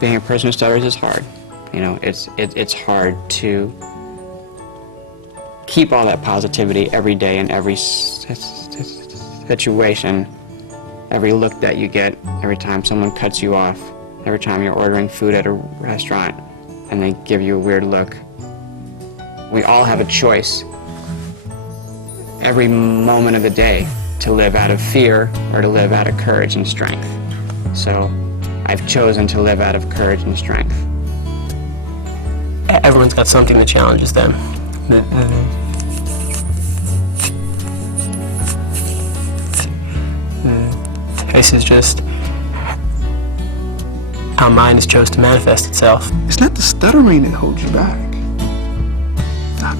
Being a person who stutters is hard. You know, it's hard to keep all that positivity every day in every situation, every look that you get, every time someone cuts you off, every time you're ordering food at a restaurant and they give you a weird look. We all have a choice every moment of the day to live out of fear or to live out of courage and strength. So I've chosen to live out of courage and strength. Everyone's got something that challenges them. This is just how mind has chose to manifest itself. It's not the stuttering that holds you back. No,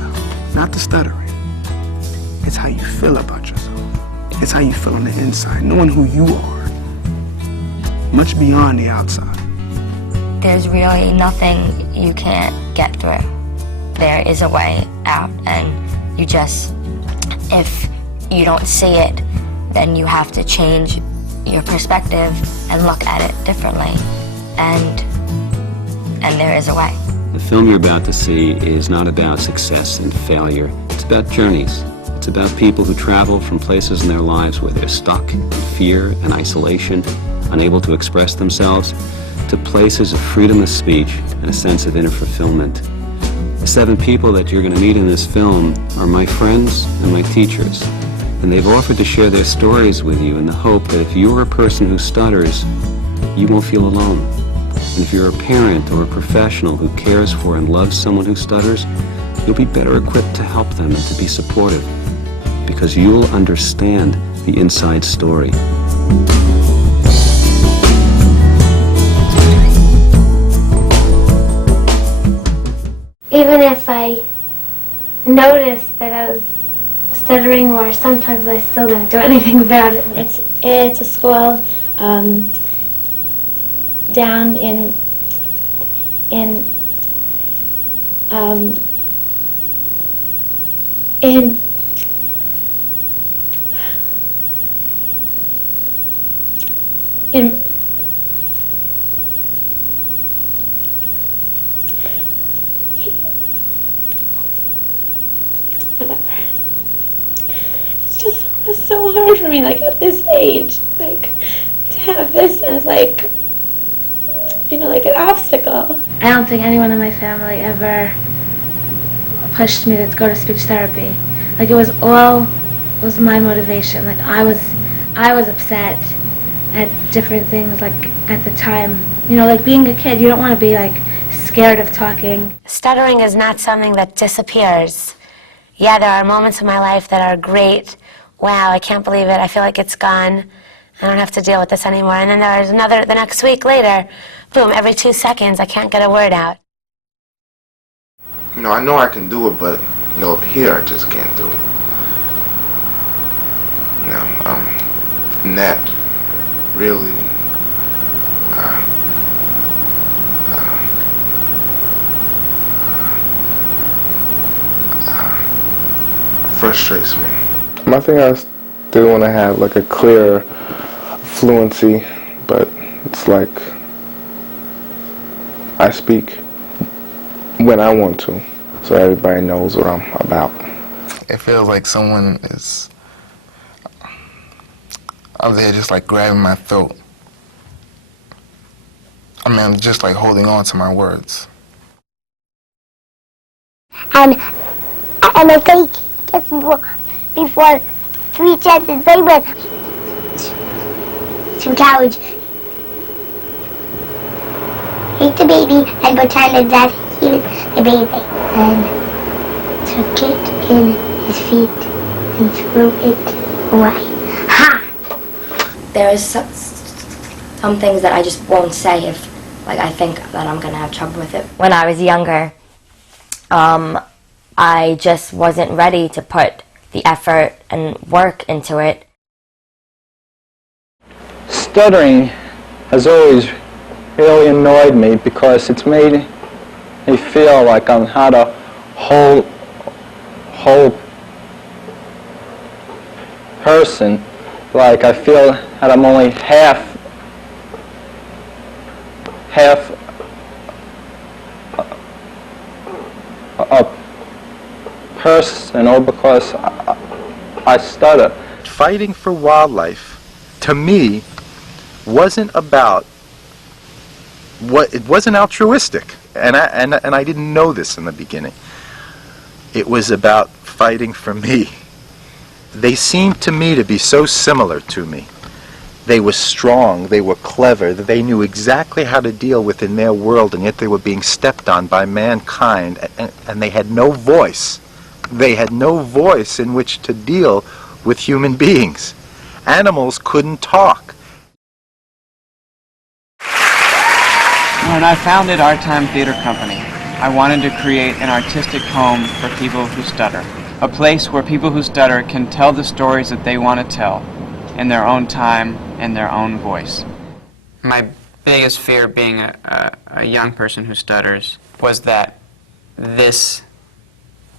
not the stuttering. It's how you feel about yourself. It's how you feel on the inside, knowing who you are, much beyond the outside. There's really nothing you can't get through. There is a way out, and you just, if you don't see it, then you have to change your perspective and look at it differently, and there is a way. The film you're about to see is not about success and failure. It's about journeys. It's about people who travel from places in their lives where they're stuck in fear and isolation, unable to express themselves, to places of freedom of speech and a sense of inner fulfillment. The 7 people that you're going to meet in this film are my friends and my teachers, and they've offered to share their stories with you in the hope that if you're a person who stutters, you won't feel alone. And if you're a parent or a professional who cares for and loves someone who stutters, you'll be better equipped to help them and to be supportive, because you'll understand the inside story. Even if I noticed that I was stuttering more, sometimes I still didn't do anything about it. It's a school down in whatever. It's so hard for me, like, at this age, like, to have this as, like, you know, like an obstacle. I don't think anyone in my family ever pushed me to go to speech therapy. Like, it was my motivation. Like, I was upset at different things, like, at the time. You know, like, being a kid, you don't want to be, like, scared of talking. Stuttering is not something that disappears. Yeah, there are moments in my life that are great. Wow, I can't believe it. I feel like it's gone. I don't have to deal with this anymore. And then there's another, the next week later, boom, every 2 seconds I can't get a word out. You know I can do it, but, you know, up here I just can't do it. You know, and that really, frustrates me. I think I still want to have like a clear fluency, but it's like I speak when I want to, so everybody knows what I'm about. It feels like someone is up there just like grabbing my throat. I mean, I'm just like holding on to my words. And I think just before 3 chances they went to college. Ate the baby and pretended that he was the baby. And took it in his feet and threw it away. Ha! There is some things that I just won't say if, like, I think that I'm gonna have trouble with it. When I was younger, I just wasn't ready to put the effort and work into it. Stuttering has always really annoyed me because it's made me feel like I'm not a whole person. Like I feel that I'm only half curse, because I stutter. Fighting for wildlife, to me, wasn't about it wasn't altruistic, and I didn't know this in the beginning. It was about fighting for me. They seemed to me to be so similar to me. They were strong, they were clever, they knew exactly how to deal within their world, and yet they were being stepped on by mankind, and they had no voice. They had no voice in which to deal with human beings. Animals couldn't talk. When I founded Our Time Theater Company, I wanted to create an artistic home for people who stutter. A place where people who stutter can tell the stories that they want to tell in their own time, in their own voice. My biggest fear being a young person who stutters was that this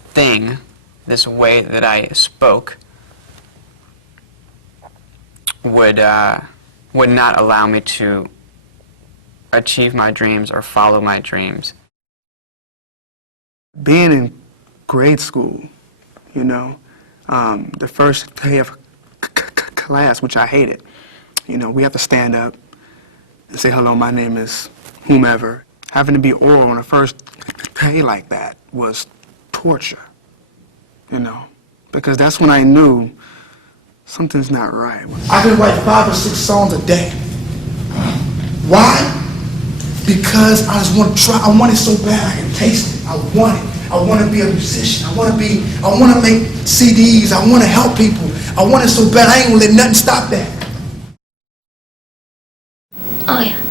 thing, this way that I spoke, would not allow me to achieve my dreams or follow my dreams. Being in grade school, the first day of class, which I hated, we have to stand up and say, hello, my name is whomever. Having to be oral on the first day like that was torture, because that's when I knew something's not right. I can write 5 or 6 songs a day. Why? Because I just want to try. I want it so bad I can taste it. I want it. I want to be a musician. I want to make CDs. I want to help people. I want it so bad I ain't gonna let nothing stop that. Oh yeah.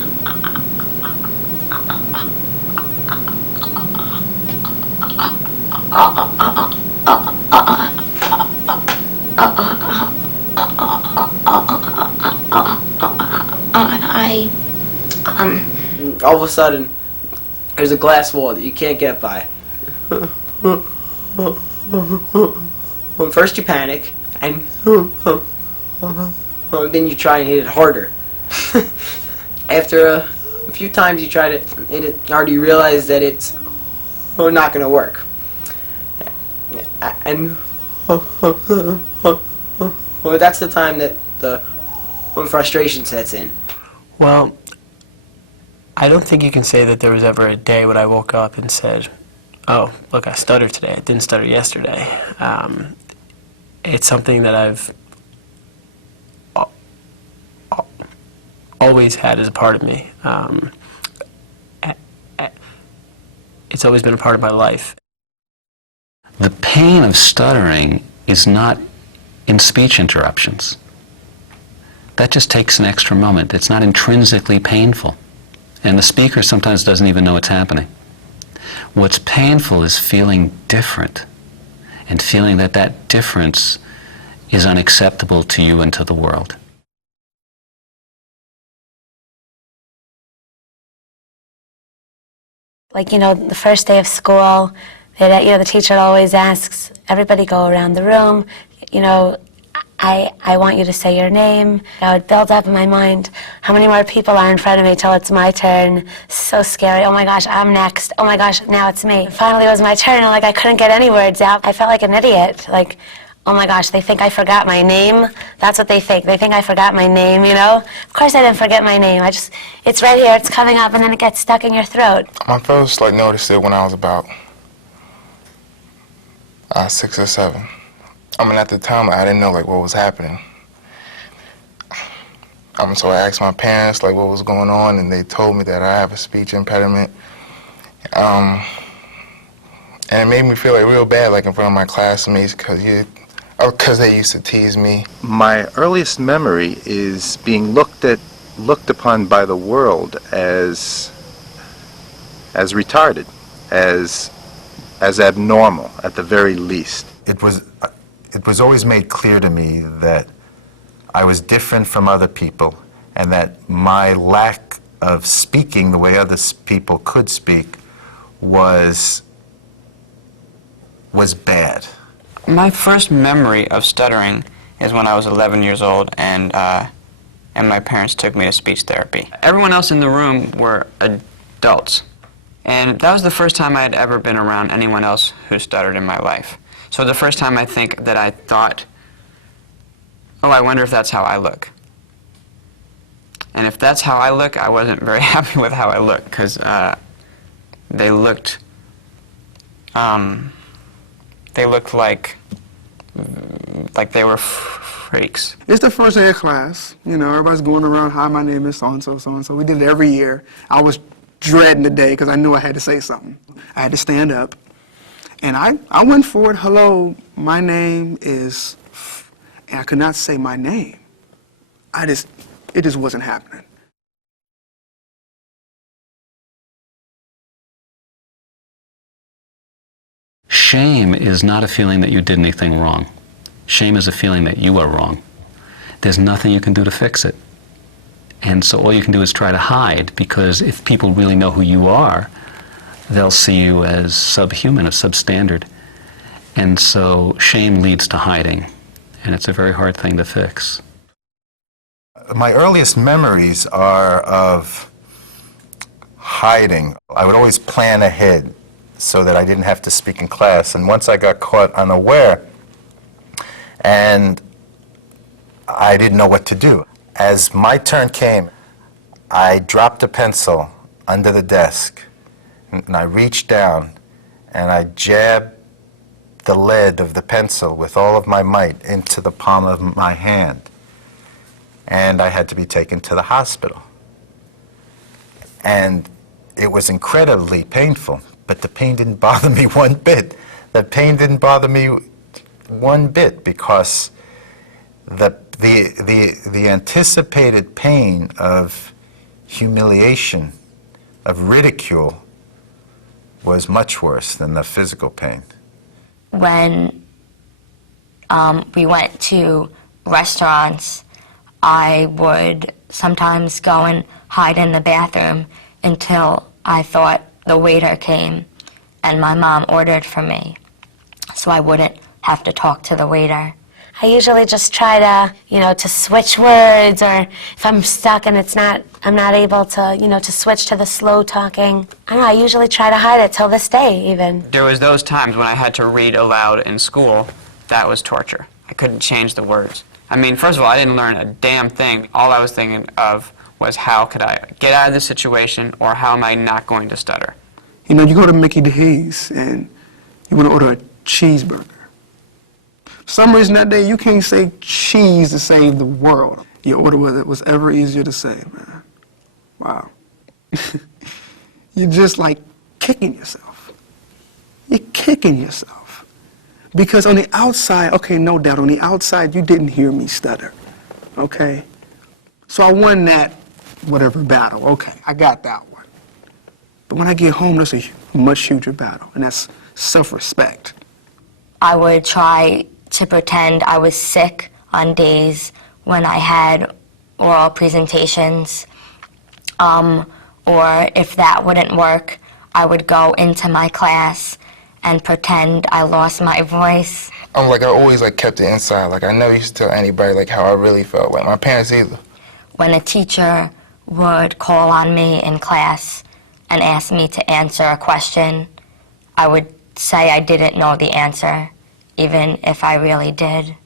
All of a sudden, there's a glass wall that you can't get by. Well, first you panic, and then you try and hit it harder. After a few times you try to hit it harder, you realize that it's not going to work. And well, that's the time that when frustration sets in. Well, I don't think you can say that there was ever a day when I woke up and said, oh, look, I stuttered today. I didn't stutter yesterday. It's something that I've always had as a part of me. It's always been a part of my life. The pain of stuttering is not in speech interruptions. That just takes an extra moment. It's not intrinsically painful. And the speaker sometimes doesn't even know it's happening. What's painful is feeling different and feeling that that difference is unacceptable to you and to the world. Like, the first day of school, the teacher always asks, everybody go around the room, I want you to say your name. I would build up in my mind how many more people are in front of me till it's my turn. So scary. Oh my gosh, I'm next. Oh my gosh, now it's me. Finally it was my turn, and I couldn't get any words out. I felt like an idiot. Like, oh my gosh, they think I forgot my name. That's what they think. They think I forgot my name, Of course I didn't forget my name. It's right here, it's coming up, and then it gets stuck in your throat. I first noticed it when I was about 6 or 7. At the time, I didn't know, what was happening. So I asked my parents, what was going on, and they told me that I have a speech impediment. And it made me feel, real bad, in front of my classmates, because they used to tease me. My earliest memory is being looked upon by the world as retarded, as abnormal, at the very least. It was always made clear to me that I was different from other people, and that my lack of speaking the way other people could speak was bad. My first memory of stuttering is when I was 11 years old, and my parents took me to speech therapy. Everyone else in the room were adults, and that was the first time I had ever been around anyone else who stuttered in my life. So the first time I think that I thought, oh, I wonder if that's how I look. And if that's how I look, I wasn't very happy with how I looked, because they looked like they were freaks. It's the first day of class. You know, everybody's going around, hi, my name is so-and-so, so-and-so. We did it every year. I was dreading the day because I knew I had to say something. I had to stand up. And I went forward, hello, my name is, and I could not say my name. It just wasn't happening. Shame is not a feeling that you did anything wrong. Shame is a feeling that you are wrong. There's nothing you can do to fix it. And so all you can do is try to hide, because if people really know who you are, they'll see you as subhuman, as substandard. And so shame leads to hiding, and it's a very hard thing to fix. My earliest memories are of hiding. I would always plan ahead so that I didn't have to speak in class. And once I got caught unaware, and I didn't know what to do. As my turn came, I dropped a pencil under the desk, and I reached down, and I jabbed the lead of the pencil with all of my might into the palm of my hand. And I had to be taken to the hospital. And it was incredibly painful, but the pain didn't bother me one bit. The pain didn't bother me one bit, because the anticipated pain of humiliation, of ridicule, was much worse than the physical pain. When we went to restaurants, I would sometimes go and hide in the bathroom until I thought the waiter came and my mom ordered for me, so I wouldn't have to talk to the waiter. I usually just try to, to switch words, or if I'm stuck and I'm not able to, to switch to the slow talking. I don't know, I usually try to hide it till this day, even. There was those times when I had to read aloud in school. That was torture. I couldn't change the words. I mean, first of all, I didn't learn a damn thing. All I was thinking of was how could I get out of this situation, or how am I not going to stutter? You know, you go to Mickey D's and you want to order a cheeseburger. For some reason that day, you can't say cheese to save the world. Your order was ever easier to say, man. Wow. You're just like kicking yourself. You're kicking yourself. Because on the outside, okay, no doubt, on the outside, you didn't hear me stutter, okay? So I won that whatever battle, okay, I got that one. But when I get home, there's a much huger battle, and that's self-respect. I would try to pretend I was sick on days when I had oral presentations, or if that wouldn't work, I would go into my class and pretend I lost my voice. I always kept it inside. I never used to tell anybody how I really felt. My parents either. When a teacher would call on me in class and ask me to answer a question, I would say I didn't know the answer, even if I really did.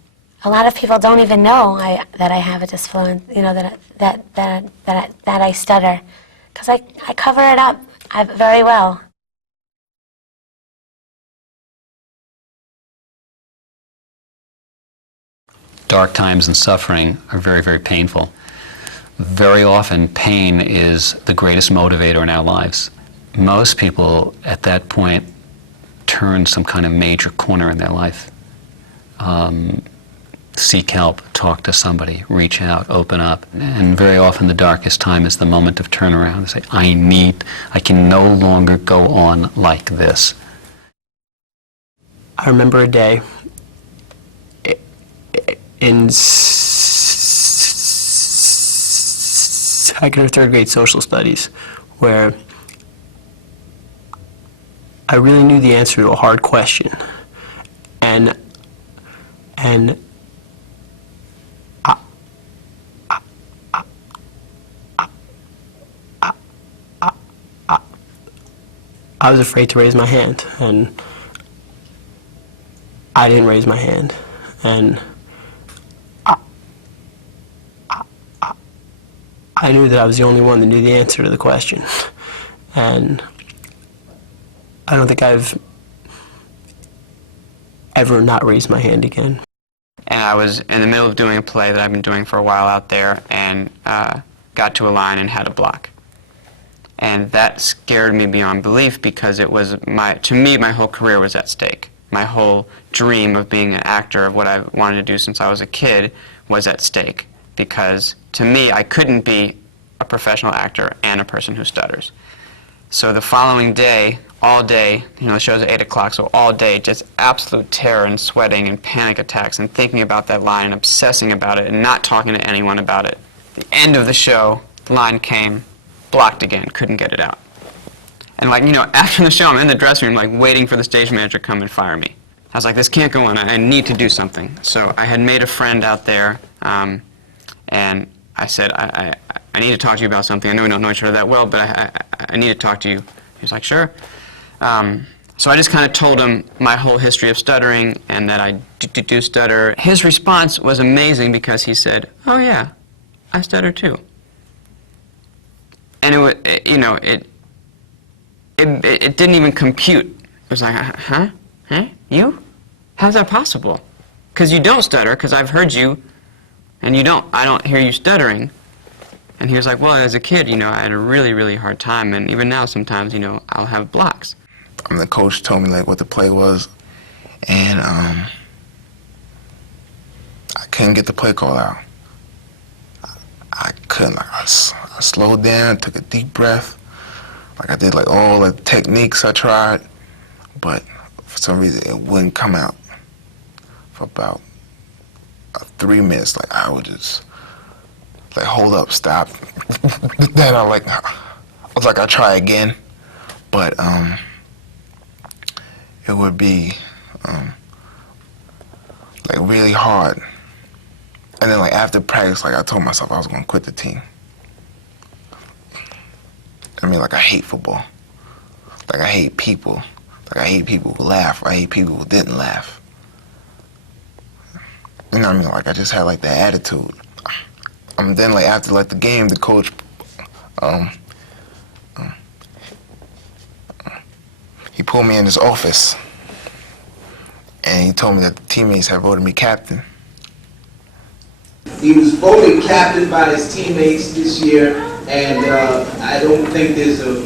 A lot of people don't even know that I have a disfluence, that I stutter, because I cover it up very well. Dark times and suffering are very, very painful. Very often, pain is the greatest motivator in our lives. Most people at that point turn some kind of major corner in their life. Seek help, talk to somebody, reach out, open up. And very often the darkest time is the moment of turnaround. Say, I can no longer go on like this. I remember a day in second or third grade social studies where I really knew the answer to a hard question, and I was afraid to raise my hand, and I didn't raise my hand, and I knew that I was the only one that knew the answer to the question, and I don't think I've ever not raised my hand again. And I was in the middle of doing a play that I've been doing for a while out there, and got to a line and had a block. And that scared me beyond belief, because it was to me, my whole career was at stake. My whole dream of being an actor, of what I wanted to do since I was a kid, was at stake. Because to me, I couldn't be a professional actor and a person who stutters. So the following day, all day, the show's at 8 o'clock, so all day, just absolute terror and sweating and panic attacks and thinking about that line and obsessing about it and not talking to anyone about it. The end of the show, the line came, blocked again, couldn't get it out. And after the show, I'm in the dressing room, waiting for the stage manager to come and fire me. I was like, this can't go on, I need to do something. So I had made a friend out there, and I said, I need to talk to you about something. I know we don't know each other that well, but I need to talk to you. He was like, sure. So I just kind of told him my whole history of stuttering and that I do stutter. His response was amazing, because he said, oh yeah, I stutter too. And it didn't even compute. It was like, huh? Huh? You? How's that possible? Because you don't stutter, because I've heard you, and I don't hear you stuttering. And he was like, well, as a kid, I had a really, really hard time, and even now sometimes, I'll have blocks. The coach told me what the play was, and I couldn't get the play call out. I couldn't. I slowed down, took a deep breath. I did all the techniques I tried, but for some reason it wouldn't come out. For about 3 minutes, I would just hold up, stop. Then I was like, I'll try again, but it would be really hard. And then after practice, I told myself I was gonna quit the team. I hate football. I hate people. I hate people who laugh. I hate people who didn't laugh. You know what I mean? I just had that attitude. Then after the game, the coach he pulled me in his office, and he told me that the teammates had voted me captain. He was voted captain by his teammates this year, and I don't think there's a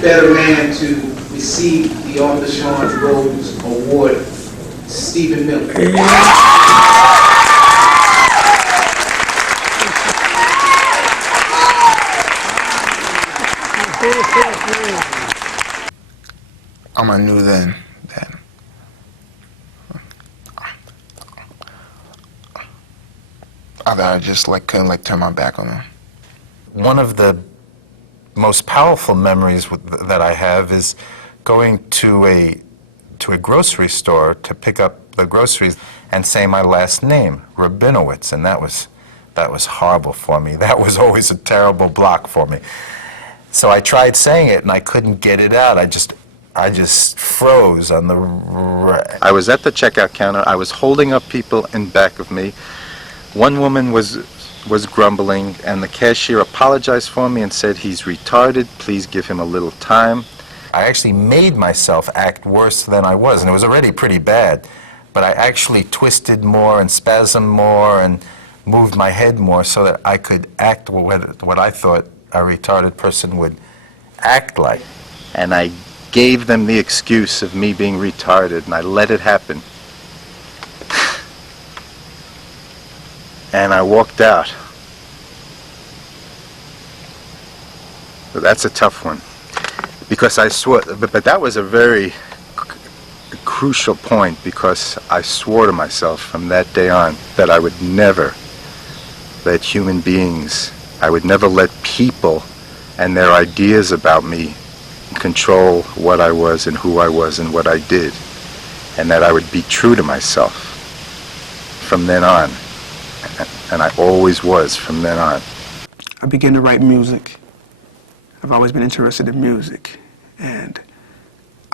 better man to receive the Arthur Sean Rhodes Award, Stephen Miller. I knew then that I just couldn't turn my back on him. One of the most powerful memories that I have is going to a grocery store to pick up the groceries and say my last name, Rabinowitz, and that was horrible for me. That was always a terrible block for me. So I tried saying it and I couldn't get it out. I just froze on the... I was at the checkout counter. I was holding up people in back of me. One woman was grumbling, and the cashier apologized for me and said, he's retarded, please give him a little time. I actually made myself act worse than I was, and it was already pretty bad. But I actually twisted more and spasmed more and moved my head more so that I could act what I thought a retarded person would act like. And I gave them the excuse of me being retarded, and I let it happen. And I walked out. So that's a tough one, because I swore, but that was a very crucial point, because I swore to myself from that day on that I would never let human beings, I would never let people and their ideas about me control what I was and who I was and what I did, and that I would be true to myself from then on, and I always was from then on. I began to write music. I've always been interested in music, and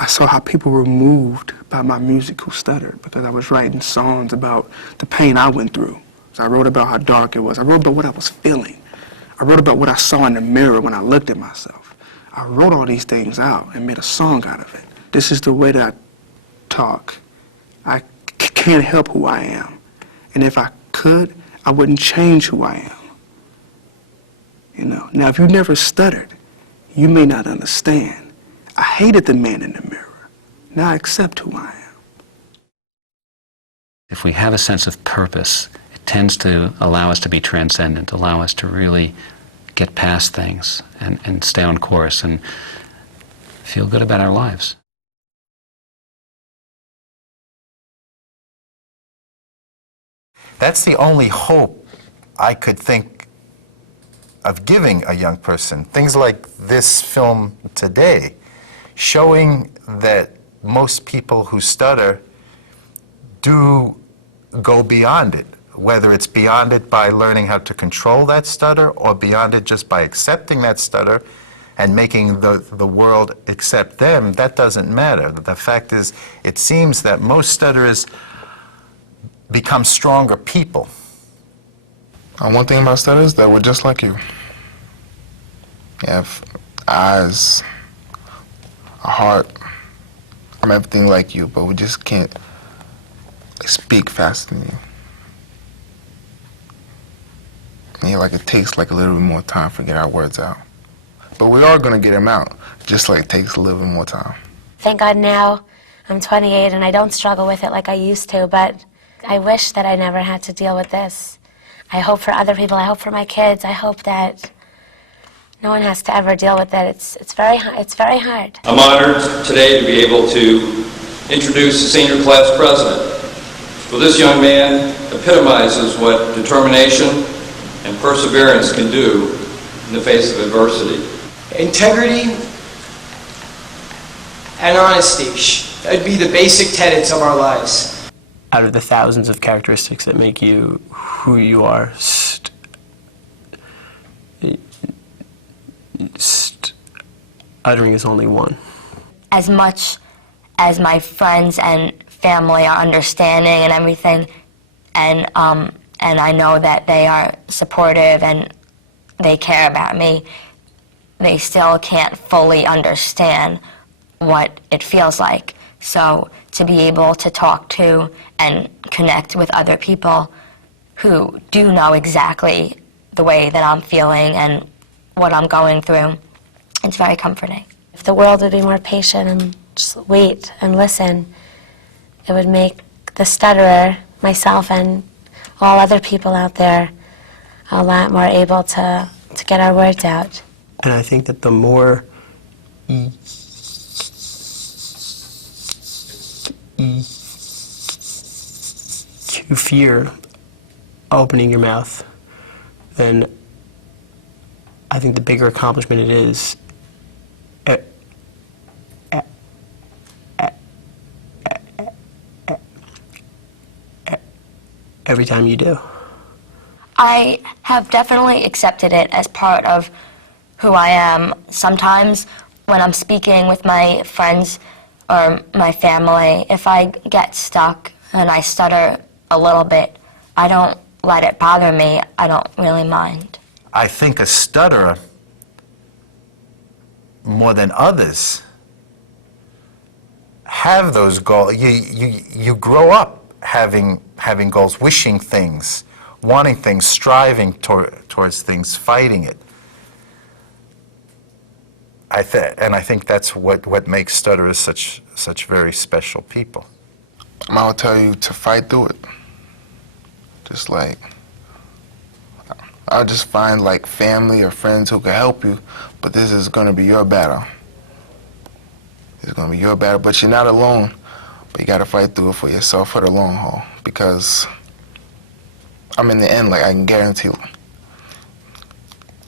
I saw how people were moved by my music who stuttered because I was writing songs about the pain I went through. So I wrote about how dark it was. I wrote about what I was feeling. I wrote about what I saw in the mirror when I looked at myself. I wrote all these things out and made a song out of it. This is the way that I talk. I can't help who I am. And if I could, I wouldn't change who I am. You know, now if you never stuttered, you may not understand. I hated the man in the mirror. Now I accept who I am. If we have a sense of purpose, it tends to allow us to be transcendent, allow us to really get past things and stay on course and feel good about our lives. That's the only hope I could think of giving a young person. Things like this film today, showing that most people who stutter do go beyond it, whether it's beyond it by learning how to control that stutter or beyond it just by accepting that stutter and making the world accept them. That doesn't matter. The fact is, it seems that most stutterers become stronger people. One thing about stutters, that we're just like you. You have eyes, a heart, I'm everything like you, but we just can't speak faster than you. And like it takes like a little bit more time to get our words out. But we are gonna get them out, just like it takes a little bit more time. Thank God now I'm 28 and I don't struggle with it like I used to, but I wish that I never had to deal with this. I hope for other people, I hope for my kids, I hope that no one has to ever deal with it. It's very hard. I'm honored today to be able to introduce the senior class president. Well, this young man epitomizes what determination and perseverance can do in the face of adversity. Integrity and honesty, that'd be the basic tenets of our lives. Out of the thousands of characteristics that make you who you are, stuttering is only one. As much as my friends and family are understanding and everything, and I know that they are supportive and they care about me, they still can't fully understand what it feels like. So to be able to talk to and connect with other people who do know exactly the way that I'm feeling and what I'm going through, it's very comforting. If the world would be more patient and just wait and listen, it would make the stutterer, myself, and all other people out there a lot more able to get our words out. And I think that the more you fear opening your mouth, then I think the bigger accomplishment it is every time you do. I have definitely accepted it as part of who I am. Sometimes when I'm speaking with my friends or my family, if I get stuck and I stutter a little bit, I don't let it bother me. I don't really mind. I think a stutterer, more than others, have those goals. You grow up having goals, wishing things, wanting things, striving towards things, fighting it. And I think that's what makes stutterers such very special people. I would tell you to fight through it. Just like, I'll just find like family or friends who can help you, but this is gonna be your battle. It's gonna be your battle, but you're not alone. But you gotta fight through it for yourself for the long haul, because in the end, like I can guarantee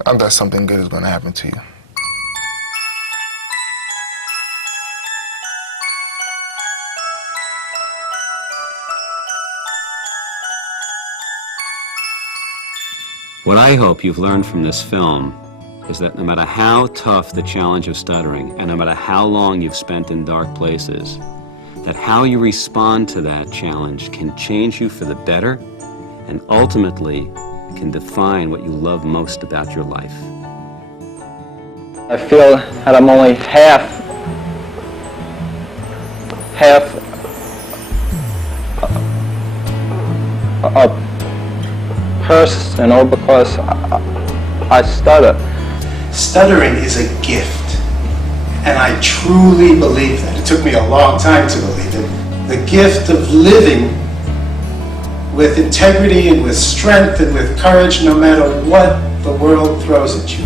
that something good is gonna happen to you. What I hope you've learned from this film is that no matter how tough the challenge of stuttering, and no matter how long you've spent in dark places, that how you respond to that challenge can change you for the better, and ultimately can define what you love most about your life. I feel that I'm only half a person, or because I stutter. Stuttering is a gift, and I truly believe that. It took me a long time to believe it. The gift of living with integrity and with strength and with courage no matter what the world throws at you.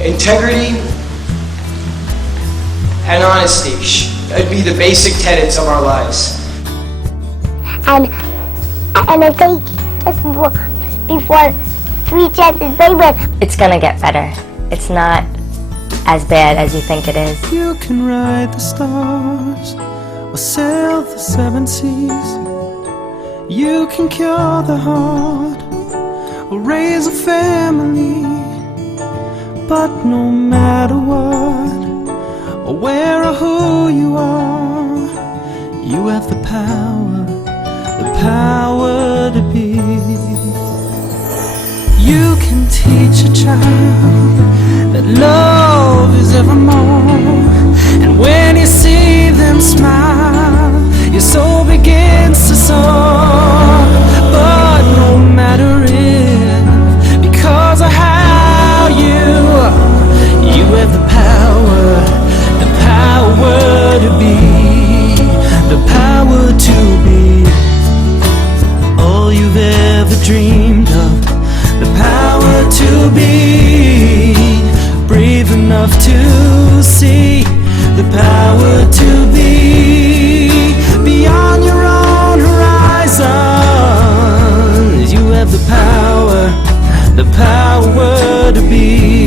Integrity and honesty should be the basic tenets of our lives. And I think before 3 chances they win. It's gonna get better. It's not as bad as you think it is. You can ride the stars or sail the 7 seas. You can cure the heart or raise a family. But no matter what, or where or who you are, you have the power to be. You can teach a child that love is evermore, and when you see them smile, your soul begins to soar. But no matter if, because of how you have the power to be, the power to be all you've ever dreamed of, the power to be brave enough to see, the power to be beyond your own horizons. You have the power to be.